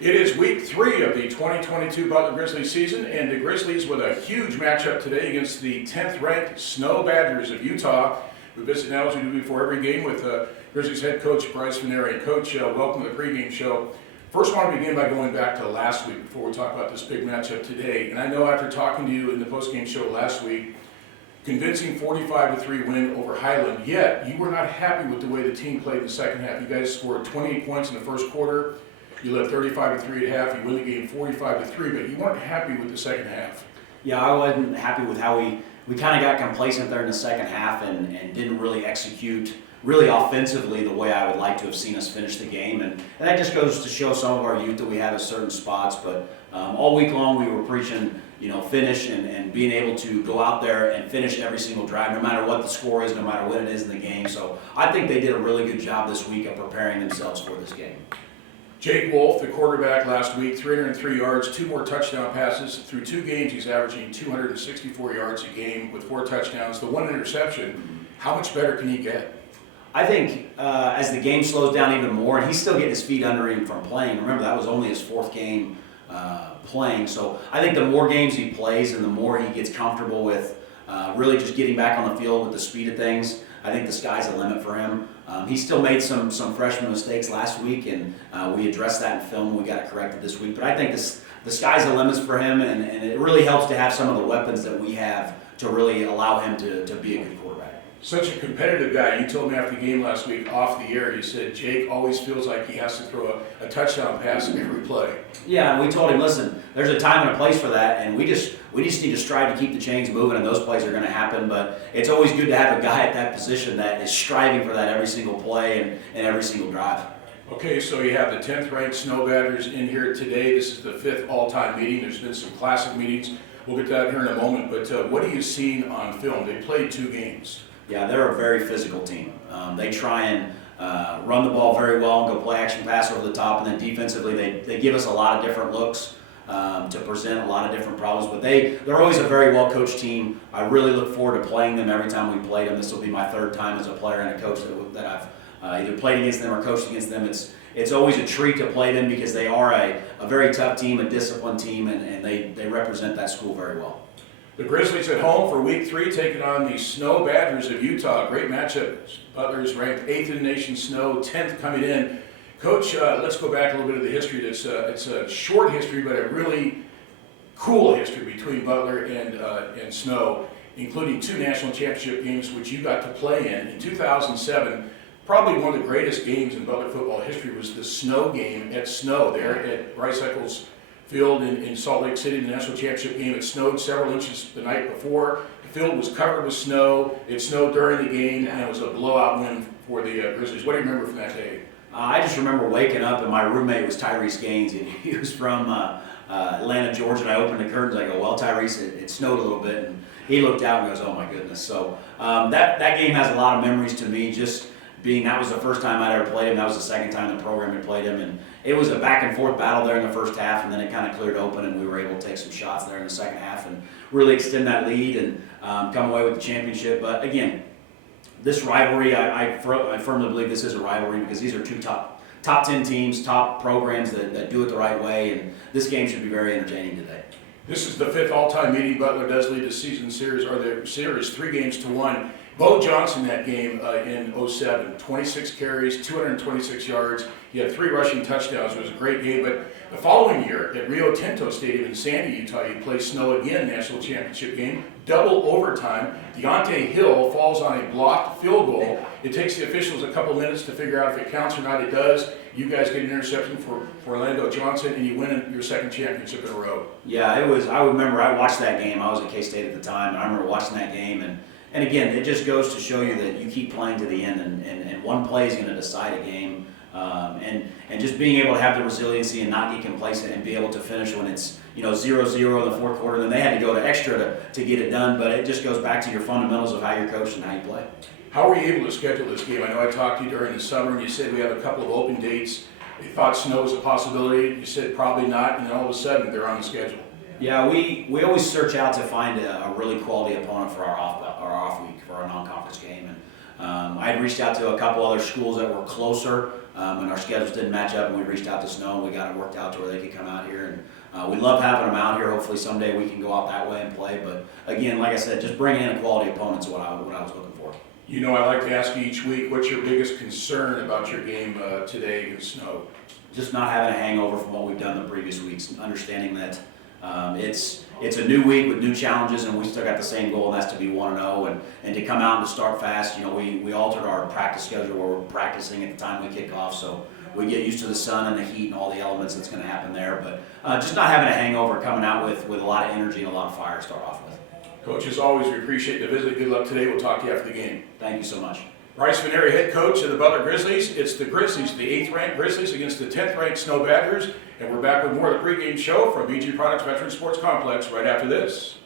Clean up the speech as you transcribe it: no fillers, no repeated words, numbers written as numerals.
It is week 3 of the 2022 Butler Grizzlies season, and the Grizzlies with a huge matchup today against the 10th ranked Snow Badgers of Utah. We visit now, as we do before every game, with Grizzlies head coach Brice Vignery. And Coach, welcome to the pregame show. First, I want to begin by going back to last week before we talk about this big matchup today. And I know after talking to you in the postgame show last week, convincing 45-3 win over Highland, yet you were not happy with the way the team played in the second half. You guys scored 28 points in the first quarter. You led 35-3 at half. You win the game 45-3, but you weren't happy with the second half. Yeah, I wasn't happy with how we kind of got complacent there in the second half and didn't really execute really offensively the way I would like to have seen us finish the game. And that just goes to show some of our youth that we have at certain spots. But all week long we were preaching, finish and being able to go out there and finish every single drive, no matter what the score is, no matter what it is in the game. So I think they did a really good job this week of preparing themselves for this game. Jake Wolf, the quarterback last week, 303 yards, 2 more touchdown passes. Through 2 games, he's averaging 264 yards a game with 4 touchdowns. The 1 interception, how much better can he get? I think as the game slows down even more, and he's still getting his feet under him from playing. Remember, that was only his 4th game playing. So I think the more games he plays and the more he gets comfortable with really just getting back on the field with the speed of things, I think the sky's the limit for him. He still made some freshman mistakes last week, and we addressed that in film. We got it corrected this week. But I think the sky's the limits for him, and it really helps to have some of the weapons that we have to really allow him to be a good quarterback. Such a competitive guy. You told me after the game last week, off the air, you said Jake always feels like he has to throw a touchdown pass in every play. Yeah, and we told him, listen, there's a time and a place for that, and we just need to strive to keep the chains moving, and those plays are going to happen. But it's always good to have a guy at that position that is striving for that every single play and every single drive. Okay, so you have the 10th ranked Snow Badgers in here today. This is the 5th all-time meeting. There's been some classic meetings. We'll get to that here in a moment. But what are you seeing on film? They played 2 games. Yeah, they're a very physical team. They try and run the ball very well and go play action pass over the top, and then defensively they give us a lot of different looks to present a lot of different problems. But they're always a very well-coached team. I really look forward to playing them every time we play them. This will be my 3rd time as a player and a coach that I've either played against them or coached against them. It's always a treat to play them because they are a very tough team, a disciplined team, and they represent that school very well. The Grizzlies at home for week 3 taking on the Snow Badgers of Utah. Great matchup. Butler is ranked 8th in the nation, Snow 10th coming in. Coach, let's go back a little bit of the history. It's a short history, but a really cool history between Butler and Snow, including 2 national championship games which you got to play in. In 2007, probably one of the greatest games in Butler football history was the Snow game at Snow there at Brice Vignery Field in Salt Lake City, the national championship game. It snowed several inches the night before. The field was covered with snow. It snowed during the game, and it was a blowout win for the Grizzlies. What do you remember from that day? I just remember waking up, and my roommate was Tyrese Gaines, and he was from Atlanta, Georgia, and I opened the curtains. I go, well, Tyrese, it snowed a little bit, and he looked out and goes, oh, my goodness. So that game has a lot of memories to me, just being that was the first time I'd ever played him. That was the 2nd time the program had played him, and it was a back-and-forth battle there in the first half, and then it kind of cleared open, and we were able to take some shots there in the second half and really extend that lead and come away with the championship. But again, this rivalry, I firmly believe this is a rivalry because these are 2 top 10 teams, top programs that do it the right way, and this game should be very entertaining today. This is the 5th all-time meeting. Butler does lead the season series, or the series 3-1. Bo Johnson that game in 07, 26 carries, 226 yards. He had 3 rushing touchdowns. It was a great game. But the following year at Rio Tinto Stadium in Sandy, Utah, you play Snow again, national championship game, double overtime. Deontay Hill falls on a blocked field goal. It takes the officials a couple minutes to figure out if it counts or not. It does. You guys get an interception for Orlando Johnson, and you win your 2nd championship in a row. Yeah, it was. I remember I watched that game. I was at K-State at the time, and I remember watching that game. And again, it just goes to show you that you keep playing to the end, and one play is going to decide a game. And just being able to have the resiliency and not get complacent and be able to finish when it's 0-0 in the 4th quarter. Then they had to go to extra to get it done. But it just goes back to your fundamentals of how you're coached and how you play. How were you able to schedule this game? I know I talked to you during the summer, and you said we have a couple of open dates. You thought snow was a possibility. You said probably not, and then all of a sudden they're on the schedule. Yeah, we always search out to find a really quality opponent for our off week, for our non-conference game. And I had reached out to a couple other schools that were closer and our schedules didn't match up, and we reached out to Snow, and we got it worked out to where they could come out here. And we love having them out here. Hopefully someday we can go out that way and play. But again, like I said, just bringing in a quality opponent is what I was looking for. You know, I like to ask you each week, what's your biggest concern about your game today against Snow? Just not having a hangover from what we've done the previous weeks, understanding that it's a new week with new challenges, and we still got the same goal, and that's to be 1-0, and to come out and to start fast. You know, we altered our practice schedule where we're practicing at the time we kick off, so we get used to the sun and the heat and all the elements that's going to happen there. But just not having a hangover, coming out with a lot of energy and a lot of fire to start off with. Coach, as always, we appreciate the visit. Good luck today. We'll talk to you after the game. Thank you so much. Brice Vignery, head coach of the Butler Grizzlies. It's the Grizzlies, the 8th-ranked Grizzlies against the 10th-ranked Snow Badgers. And we're back with more of the pregame show from BG Products Veteran Sports Complex right after this.